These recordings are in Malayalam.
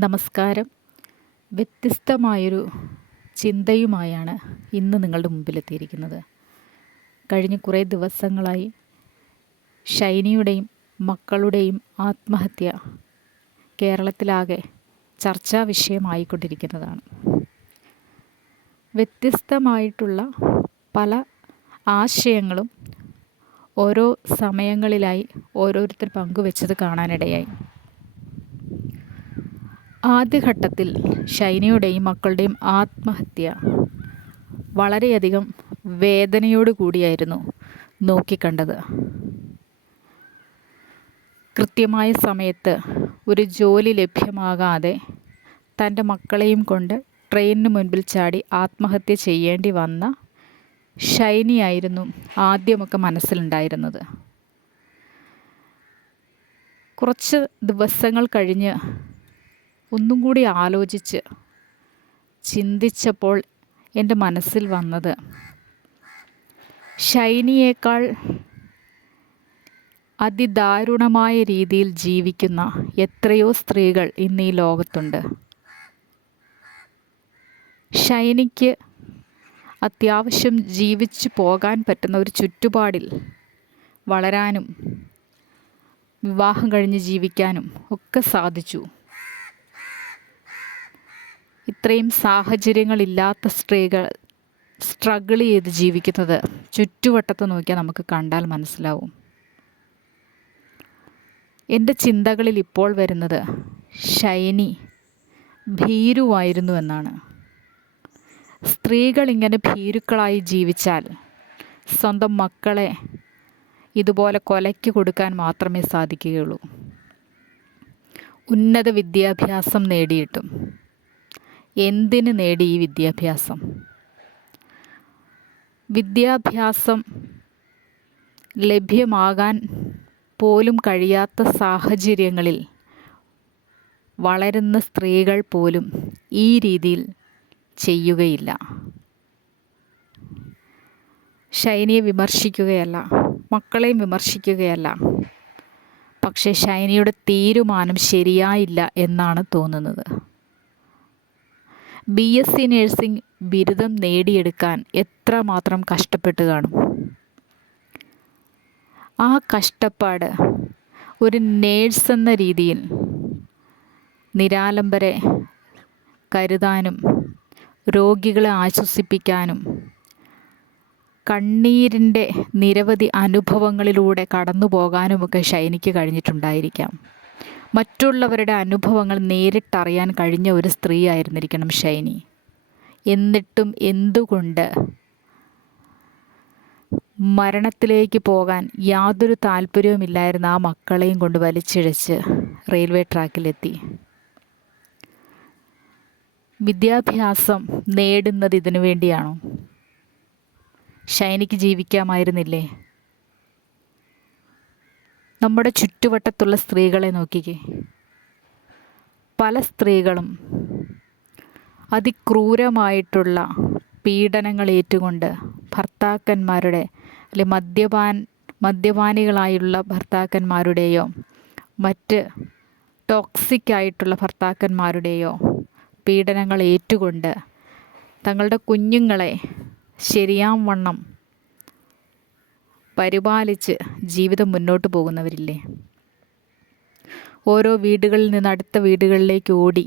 നമസ്കാരം. വ്യത്യസ്തമായൊരു ചിന്തയുമായാണ് ഇന്ന് നിങ്ങളുടെ മുമ്പിലെത്തിയിരിക്കുന്നത്. കഴിഞ്ഞ കുറേ ദിവസങ്ങളായി ഷൈനിയുടെയും മക്കളുടെയും ആത്മഹത്യ കേരളത്തിലാകെ ചർച്ചാ വിഷയമായിക്കൊണ്ടിരിക്കുന്നതാണ്. വ്യത്യസ്തമായിട്ടുള്ള പല ആശയങ്ങളും ഓരോ സമയങ്ങളിലായി ഓരോരുത്തർ പങ്കുവെച്ചത് കാണാനിടയായി. ആദ്യഘട്ടത്തിൽ ഷൈനിയുടെയും മക്കളുടെയും ആത്മഹത്യ വളരെയധികം വേദനയോടു കൂടിയായിരുന്നു നോക്കിക്കണ്ടത്. കൃത്യമായ സമയത്ത് ഒരു ജോലി ലഭ്യമാകാതെ തൻ്റെ മക്കളെയും കൊണ്ട് ട്രെയിനിന് മുൻപിൽ ചാടി ആത്മഹത്യ ചെയ്യേണ്ടി വന്ന ഷൈനിയായിരുന്നു ആദ്യമൊക്കെ മനസ്സിലുണ്ടായിരുന്നത്. കുറച്ച് ദിവസങ്ങൾ കഴിഞ്ഞ് ഒന്നും കൂടി ആലോചിച്ച് ചിന്തിച്ചപ്പോൾ എൻ്റെ മനസ്സിൽ വന്നത്, ഷൈനിയേക്കാൾ അതിദാരുണമായ രീതിയിൽ ജീവിക്കുന്ന എത്രയോ സ്ത്രീകൾ ഇന്ന് ഈ ലോകത്തുണ്ട്. ഷൈനിക്ക് അത്യാവശ്യം ജീവിച്ചു പോകാൻ പറ്റുന്ന ഒരു ചുറ്റുപാടിൽ വളരാനും വിവാഹം കഴിഞ്ഞ് ജീവിക്കാനും ഒക്കെ സാധിച്ചു. ഇത്രയും സാഹചര്യങ്ങളില്ലാത്ത സ്ത്രീകൾ സ്ട്രഗിൾ ചെയ്ത് ജീവിക്കുന്നത് ചുറ്റുവട്ടത്ത് നോക്കിയാൽ നമുക്ക് കണ്ടാൽ മനസ്സിലാവും. എൻ്റെ ചിന്തകളിൽ ഇപ്പോൾ വരുന്നത് ഷൈനി ഭീരുവായിരുന്നു എന്നാണ്. സ്ത്രീകൾ ഇങ്ങനെ ഭീരുക്കളായി ജീവിച്ചാൽ സ്വന്തം മക്കളെ ഇതുപോലെ കൊലയ്ക്ക് കൊടുക്കാൻ മാത്രമേ സാധിക്കുകയുള്ളൂ. ഉന്നത വിദ്യാഭ്യാസം നേടിയിട്ടും എന്തിന് നേടി ഈ വിദ്യാഭ്യാസം? വിദ്യാഭ്യാസം ലഭ്യമാകാൻ പോലും കഴിയാത്ത സാഹചര്യങ്ങളിൽ വളരുന്ന സ്ത്രീകൾ പോലും ഈ രീതിയിൽ ചെയ്യുകയില്ല. ഷൈനിയെ വിമർശിക്കുകയല്ല, മക്കളെയും വിമർശിക്കുകയല്ല. പക്ഷേ ഷൈനിയുടെ തീരുമാനം ശരിയായില്ല എന്നാണ് തോന്നുന്നത്. BSc നഴ്സിംഗ് ബിരുദം നേടിയെടുക്കാൻ എത്രമാത്രം കഷ്ടപ്പെട്ട് കാണും. ആ കഷ്ടപ്പാട് ഒരു നേഴ്സ് എന്ന രീതിയിൽ നിരാലംബരെ കരുതാനും രോഗികളെ ആശ്വസിപ്പിക്കാനും കണ്ണീരിൻ്റെ നിരവധി അനുഭവങ്ങളിലൂടെ കടന്നു പോകാനുമൊക്കെ ഷൈനിക്ക് കഴിഞ്ഞിട്ടുണ്ടായിരിക്കാം. മറ്റുള്ളവരുടെ അനുഭവങ്ങൾ നേരിട്ടറിയാൻ കഴിഞ്ഞ ഒരു സ്ത്രീ ആയിരുന്നിരിക്കണം ഷൈനി. എന്നിട്ടും എന്തുകൊണ്ട് മരണത്തിലേക്ക് പോകാൻ യാതൊരു താല്പര്യവുമില്ലായിരുന്ന ആ മക്കളെയും കൊണ്ട് വലിച്ചിഴച്ച് റെയിൽവേ ട്രാക്കിലെത്തി? വിദ്യാഭ്യാസം നേടുന്നത് ഇതിനു വേണ്ടിയാണോ? ഷൈനിക്ക് ജീവിക്കാമായിരുന്നില്ലേ? നമ്മുടെ ചുറ്റുവട്ടത്തുള്ള സ്ത്രീകളെ നോക്കിക്കേ. പല സ്ത്രീകളും അതിക്രൂരമായിട്ടുള്ള പീഡനങ്ങൾ ഏറ്റുകൊണ്ട് ഭർത്താക്കന്മാരുടെ മദ്യപാനികളായുള്ള ഭർത്താക്കന്മാരുടെയോ മറ്റ് ടോക്സിക്കായിട്ടുള്ള ഭർത്താക്കന്മാരുടെയോ പീഡനങ്ങൾ ഏറ്റുകൊണ്ട് തങ്ങളുടെ കുഞ്ഞുങ്ങളെ ശരിയാവണ്ണം പരിപാലിച്ച് ജീവിതം മുന്നോട്ട് പോകുന്നവരില്ലേ? ഓരോ വീടുകളിൽ നിന്ന് അടുത്ത വീടുകളിലേക്ക് ഓടി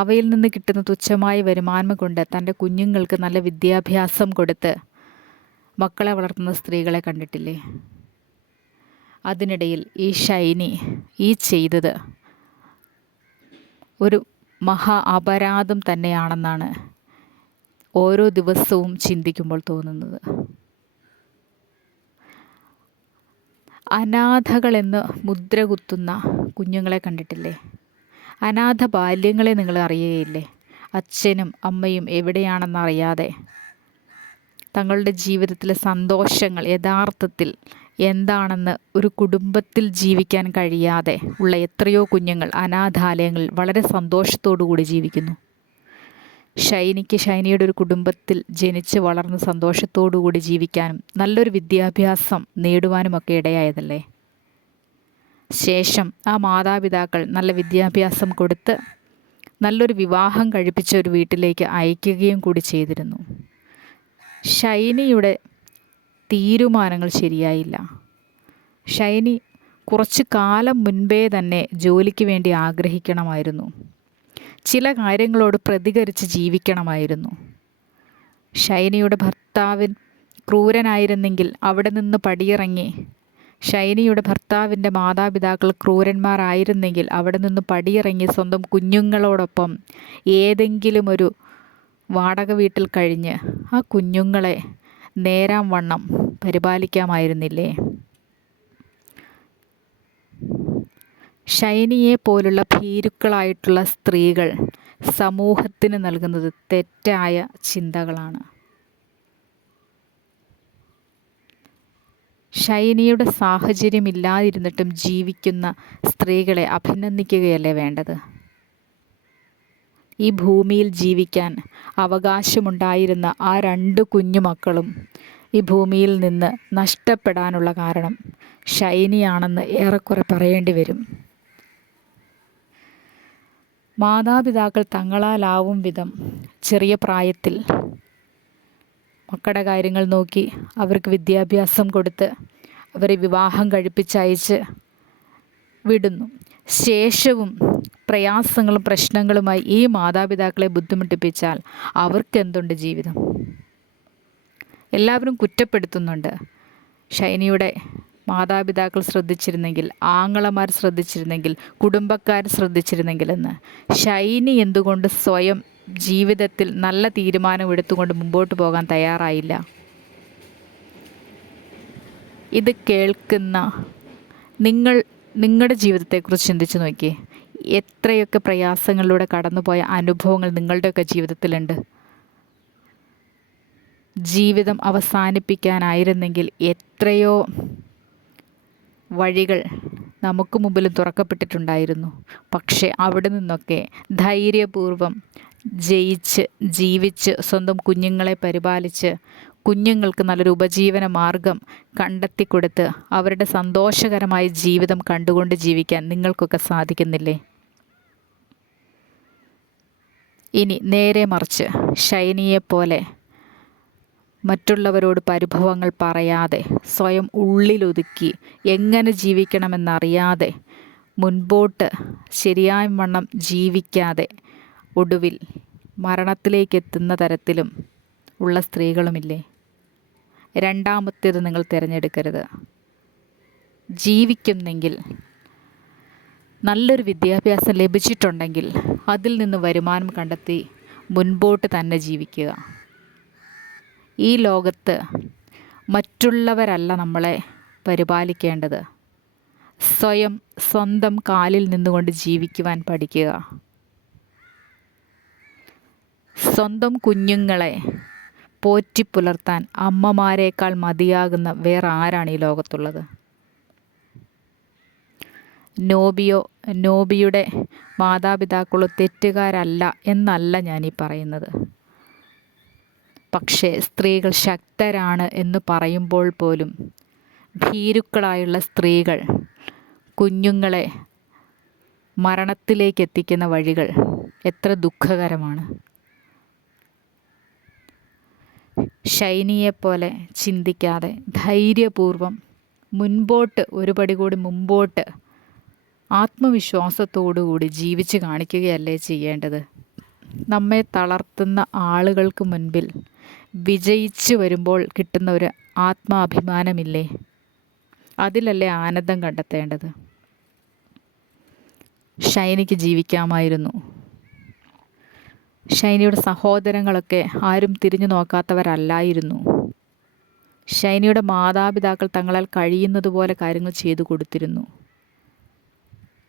അവയിൽ നിന്ന് കിട്ടുന്ന തുച്ഛമായ വരുമാനം കൊണ്ട് തൻ്റെ കുഞ്ഞുങ്ങൾക്ക് നല്ല വിദ്യാഭ്യാസം കൊടുത്ത് മക്കളെ വളർത്തുന്ന സ്ത്രീകളെ കണ്ടിട്ടില്ലേ? അതിനിടയിൽ ഈ ഷൈനി ഈ ചെയ്തത് ഒരു മഹാ അപരാധം തന്നെയാണെന്നാണ് ഓരോ ദിവസവും ചിന്തിക്കുമ്പോൾ തോന്നുന്നത്. അനാഥകളെന്ന് മുദ്ര കുത്തുന്ന കുഞ്ഞുങ്ങളെ കണ്ടിട്ടില്ലേ? അനാഥ ബാല്യങ്ങളെ നിങ്ങൾ അറിയുകയില്ലേ? അച്ഛനും അമ്മയും എവിടെയാണെന്നറിയാതെ തങ്ങളുടെ ജീവിതത്തിലെ സന്തോഷങ്ങൾ യഥാർത്ഥത്തിൽ എന്താണെന്ന് ഒരു കുടുംബത്തിൽ ജീവിക്കാൻ കഴിയാതെ ഉള്ള എത്രയോ കുഞ്ഞുങ്ങൾ അനാഥാലയങ്ങളിൽ വളരെ സന്തോഷത്തോടു കൂടി ജീവിക്കുന്നു. ഷൈനിയുടെ ഒരു കുടുംബത്തിൽ ജനിച്ച് വളർന്ന് സന്തോഷത്തോടു കൂടി ജീവിക്കാനും നല്ലൊരു വിദ്യാഭ്യാസം നേടുവാനുമൊക്കെ ഇടയായതല്ലേ? ശേഷം ആ മാതാപിതാക്കൾ നല്ല വിദ്യാഭ്യാസം കൊടുത്ത് നല്ലൊരു വിവാഹം കഴിപ്പിച്ച ഒരു വീട്ടിലേക്ക് അയക്കുകയും കൂടി ചെയ്തിരുന്നു. ഷൈനിയുടെ തീരുമാനങ്ങൾ ശരിയായില്ല. ഷൈനി കുറച്ചു കാലം മുൻപേ തന്നെ ജോലിക്ക് വേണ്ടി ആഗ്രഹിക്കണമായിരുന്നു. ചില കാര്യങ്ങളോട് പ്രതികരിച്ച് ജീവിക്കണമായിരുന്നു. ഷൈനിയുടെ ഭർത്താവിൻ ക്രൂരനായിരുന്നെങ്കിൽ അവിടെ നിന്ന് പടിയിറങ്ങി, ഷൈനിയുടെ ഭർത്താവിൻ്റെ മാതാപിതാക്കൾ ക്രൂരന്മാരായിരുന്നെങ്കിൽ അവിടെ നിന്ന് പടിയിറങ്ങി സ്വന്തം കുഞ്ഞുങ്ങളോടൊപ്പം ഏതെങ്കിലും ഒരു വാടക വീട്ടിൽ കഴിഞ്ഞ് ആ കുഞ്ഞുങ്ങളെ നേരാം വണ്ണം പരിപാലിക്കാമായിരുന്നില്ലേ? ഷൈനിയെ പോലുള്ള ഭീരുക്കളായിട്ടുള്ള സ്ത്രീകൾ സമൂഹത്തിന് നൽകുന്നത് തെറ്റായ ചിന്തകളാണ്. ഷൈനിയുടെ സാഹചര്യമില്ലാതിരുന്നിട്ടും ജീവിക്കുന്ന സ്ത്രീകളെ അഭിനന്ദിക്കുകയല്ലേ വേണ്ടത്? ഈ ഭൂമിയിൽ ജീവിക്കാൻ അവകാശമുണ്ടായിരുന്ന ആ 2 കുഞ്ഞുമക്കളും ഈ ഭൂമിയിൽ നിന്ന് നഷ്ടപ്പെടാനുള്ള കാരണം ഷൈനിയാണെന്ന് ഏറെക്കുറെ പറയേണ്ടി വരും. മാതാപിതാക്കൾ തങ്ങളാലാവും വിധം ചെറിയ പ്രായത്തിൽ മക്കളുടെ കാര്യങ്ങൾ നോക്കി അവർക്ക് വിദ്യാഭ്യാസം കൊടുത്ത് അവരെ വിവാഹം കഴിപ്പിച്ചയച്ച് വിടുന്നു. ശേഷവും പ്രയാസങ്ങളും പ്രശ്നങ്ങളുമായി ഈ മാതാപിതാക്കളെ ബുദ്ധിമുട്ടിപ്പിച്ചാൽ അവർക്കെന്തുണ്ട് ജീവിതം? എല്ലാവരും കുറ്റപ്പെടുത്തുന്നുണ്ട്. ഷൈനിയുടെ മാതാപിതാക്കൾ ശ്രദ്ധിച്ചിരുന്നെങ്കിൽ, ആങ്ങളമാർ ശ്രദ്ധിച്ചിരുന്നെങ്കിൽ, കുടുംബക്കാർ ശ്രദ്ധിച്ചിരുന്നെങ്കിലെന്ന്. ഷൈനി എന്തുകൊണ്ട് സ്വയം ജീവിതത്തിൽ നല്ല തീരുമാനം എടുത്തുകൊണ്ട് മുമ്പോട്ട് പോകാൻ തയ്യാറായില്ല? ഇത് കേൾക്കുന്ന നിങ്ങളുടെ ജീവിതത്തെക്കുറിച്ച് ചിന്തിച്ച് നോക്കിയേ. എത്രയൊക്കെ പ്രയാസങ്ങളിലൂടെ കടന്നുപോയ അനുഭവങ്ങൾ നിങ്ങളുടെയൊക്കെ ജീവിതത്തിലുണ്ട്. ജീവിതം അവസാനിപ്പിക്കാനായിരുന്നെങ്കിൽ എത്രയോ വഴികൾ നമുക്ക് മുമ്പിലും തുറക്കപ്പെട്ടിട്ടുണ്ടായിരുന്നു. പക്ഷേ അവിടെ നിന്നൊക്കെ ധൈര്യപൂർവ്വം ജീവിച്ച് സ്വന്തം കുഞ്ഞുങ്ങളെ പരിപാലിച്ച് കുഞ്ഞുങ്ങൾക്ക് നല്ലൊരു ഉപജീവന മാർഗം കണ്ടെത്തിക്കൊടുത്ത് അവരുടെ സന്തോഷകരമായ ജീവിതം കണ്ടുകൊണ്ട് ജീവിക്കാൻ നിങ്ങൾക്കൊക്കെ സാധിക്കുന്നില്ലേ? ഇനി നേരെ മറിച്ച് ഷൈനിയെപ്പോലെ മറ്റുള്ളവരോട് പരിഭവങ്ങൾ പറയാതെ, സ്വയം ഉള്ളിലൊതുക്കി എങ്ങനെ ജീവിക്കണമെന്നറിയാതെ, മുൻപോട്ട് ശരിയായ വണ്ണം ജീവിക്കാതെ ഒടുവിൽ മരണത്തിലേക്കെത്തുന്ന തരത്തിലും ഉള്ള സ്ത്രീകളുമില്ലേ? രണ്ടാമത്തേത് നിങ്ങൾ തിരഞ്ഞെടുക്കരുത്. ജീവിക്കുന്നെങ്കിൽ, നല്ലൊരു വിദ്യാഭ്യാസം ലഭിച്ചിട്ടുണ്ടെങ്കിൽ അതിൽ നിന്ന് വരുമാനം കണ്ടെത്തി മുൻപോട്ട് തന്നെ ജീവിക്കുക. ഈ ലോകത്ത് മറ്റുള്ളവരല്ല നമ്മളെ പരിപാലിക്കേണ്ടത്. സ്വന്തം കാലിൽ നിന്നുകൊണ്ട് ജീവിക്കുവാൻ പഠിക്കുക. സ്വന്തം കുഞ്ഞുങ്ങളെ പോറ്റിപ്പുലർത്താൻ അമ്മമാരേക്കാൾ മതിയാകുന്ന വേറെ ആരാണ് ഈ ലോകത്തുള്ളത്? നോബിയുടെ മാതാപിതാക്കളോ തെറ്റുകാരല്ല എന്നല്ല ഞാനീ പറയുന്നത്. പക്ഷേ സ്ത്രീകൾ ശക്തരാണ് എന്ന് പറയുമ്പോൾ പോലും ഭീരുക്കളായുള്ള സ്ത്രീകൾ കുഞ്ഞുങ്ങളെ മരണത്തിലേക്ക് എത്തിക്കുന്ന വഴികൾ എത്ര ദുഃഖകരമാണ്. ഷൈനിയെപ്പോലെ ചിന്തിക്കാതെ ധൈര്യപൂർവം മുൻപോട്ട് ഒരുപടി കൂടി മുമ്പോട്ട് ആത്മവിശ്വാസത്തോടുകൂടി ജീവിച്ച് കാണിക്കുകയല്ലേ ചെയ്യേണ്ടത്? നമ്മെ തളർത്തുന്ന ആളുകൾക്ക് മുൻപിൽ വിജയിച്ചു വരുമ്പോൾ കിട്ടുന്ന ഒരു ആത്മാഭിമാനമില്ലേ? അതിലല്ലേ ആനന്ദം കണ്ടെത്തേണ്ടത്? ഷൈനിക്ക് ജീവിക്കാമായിരുന്നു. ഷൈനിയുടെ സഹോദരങ്ങളൊക്കെ ആരും തിരിഞ്ഞു നോക്കാത്തവരല്ലായിരുന്നു. ഷൈനിയുടെ മാതാപിതാക്കൾ തങ്ങളാൽ കഴിയുന്നത് പോലെ കാര്യങ്ങൾ ചെയ്തു കൊടുത്തിരുന്നു.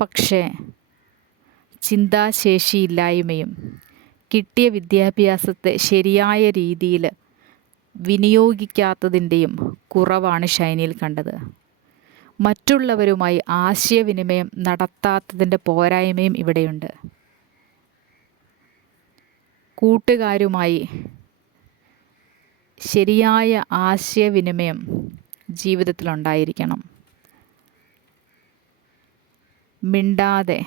പക്ഷേ ചിന്താശേഷിയില്ലായ്മയും കിട്ടിയ വിദ്യാഭ്യാസത്തെ ശരിയായ രീതിയിൽ വിനിയോഗിക്കാത്തതിൻ്റെയും കുറവാണ് ഷൈനിയിൽ കണ്ടത്. മറ്റുള്ളവരുമായി ആശയവിനിമയം നടത്താത്തതിൻ്റെ പോരായ്മയും ഇവിടെയുണ്ട്. കൂട്ടുകാരുമായി ശരിയായ ആശയവിനിമയം ജീവിതത്തിലുണ്ടായിരിക്കണം. മിണ്ടാതെ